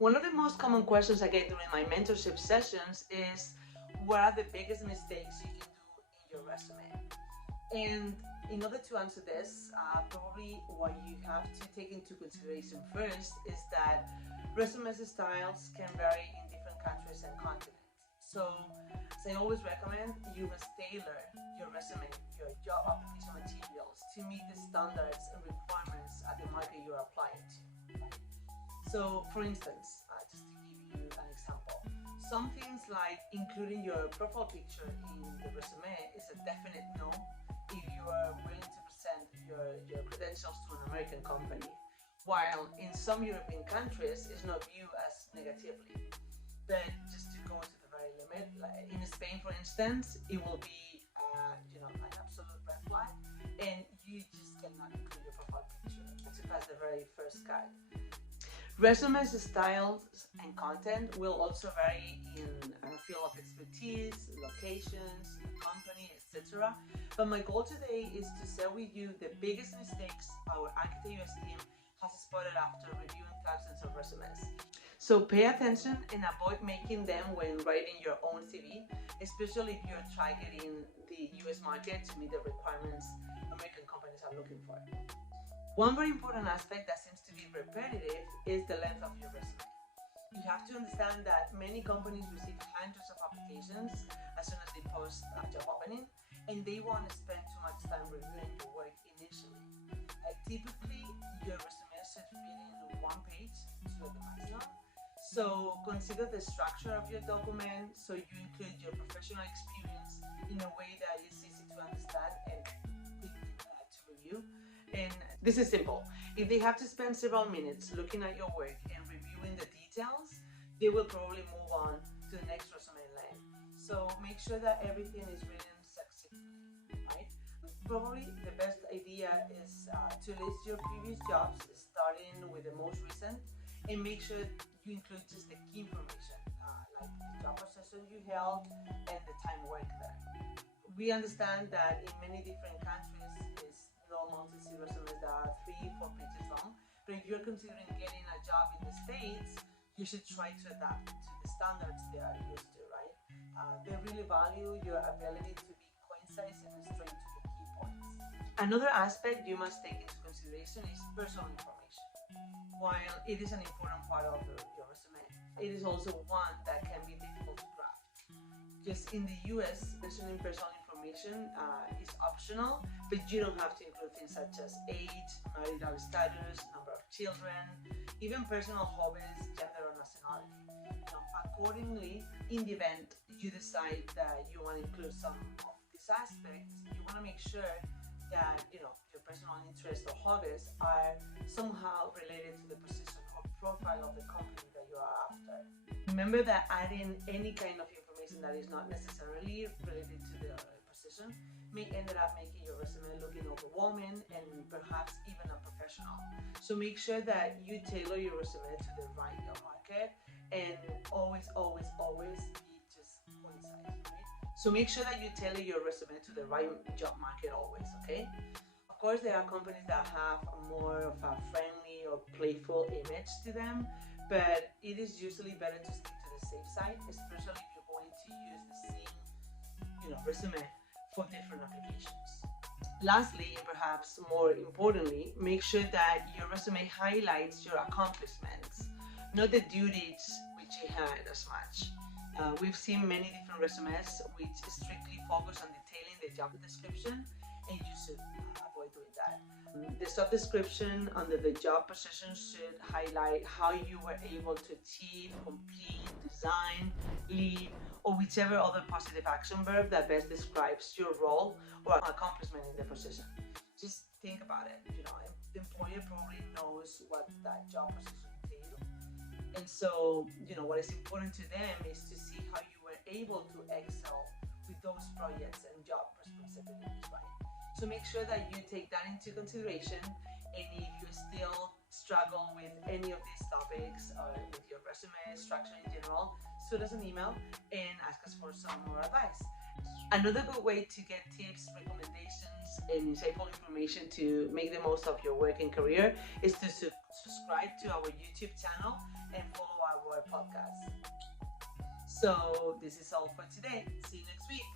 One of the most common questions I get during my mentorship sessions is, what are the biggest mistakes you can do in your resume? And in order to answer this, probably what you have to take into consideration first is that resume styles can vary in different countries and continents. So, as I always recommend, you must tailor your resume, your job application materials to meet the standards and requirements at the market you're applying to. So, for instance, just to give you an example, some things like including your profile picture in the resume is a definite no if you are willing to present your credentials to an American company, while in some European countries it's not viewed as negatively. But just to go to the very limit, like in Spain, for instance, it will be an absolute red flag, and you just cannot include your profile picture to pass the very first guide. Resume styles and content will also vary in field of expertise, locations, company, etc. But my goal today is to share with you the biggest mistakes our Architect US team has spotted after reviewing thousands of resumes. So pay attention and avoid making them when writing your own CV, especially if you're targeting the US market to meet the requirements American companies are looking for. One very important aspect that seems to be repetitive is the length of your resume. You have to understand that many companies receive hundreds of applications as soon as they post a job opening, and they want to spend too much time reviewing your work initially. Typically, your resume should fit in one page to the maximum. So consider the structure of your document so you include your professional experience in a way that is easy to understand and quick to review. And this is simple. If they have to spend several minutes looking at your work and reviewing the details, they will probably move on to the next resume line. So make sure that everything is written succinctly, right? Probably the best idea is to list your previous jobs, starting with the most recent, and make sure you include just the key information, like the job position you held and the time worked there. We understand that in many different countries, it's normal to see resumes that are 3-4 pages long, but if you're considering getting a job in the States, you should try to adapt to the standards they are used to, right? They really value your ability to be concise and straight to the key points. Another aspect you must take into consideration is personal information. While it is an important part of your resume, it is also one that can be difficult to craft. Just in the US, mentioning personal information is optional, but you don't have to include things such as age, marital status, number of children, even personal hobbies, gender, or nationality. Accordingly, in the event you decide that you want to include some of these aspects, you want to make sure that your personal interests or hobbies are somehow related to the position or profile of the company that you are after. Remember that adding any kind of information that is not necessarily related to the position may end up making your resume looking overwhelming and perhaps even unprofessional. So make sure that you tailor your resume to the right job market, and always be just concise, right? So make sure that you tailor your resume to the right job market always, okay? Of course, there are companies that have more of a friendly or playful image to them, but it is usually better to stick to the safe side, especially if you're going to use the same, resume for different applications. Lastly, and perhaps more importantly, make sure that your resume highlights your accomplishments, not the duties which you had as much. We've seen many different resumes which strictly focus on detailing the job description, and you should avoid doing that. The job description under the job position should highlight how you were able to achieve, complete, design, lead, or whichever other positive action verb that best describes your role or accomplishment in the position. Just think about it. The employer probably knows what that job position entails. And so, what is important to them is to see how you were able to excel with those projects and job responsibilities, right? So make sure that you take that into consideration, and if you still struggle with any of these topics or with your resume structure in general, send us an email and ask us for some more advice. Another good way to get tips, recommendations, and insightful information to make the most of your work and career is to subscribe to our YouTube channel and follow our podcast. So this is all for today. See you next week.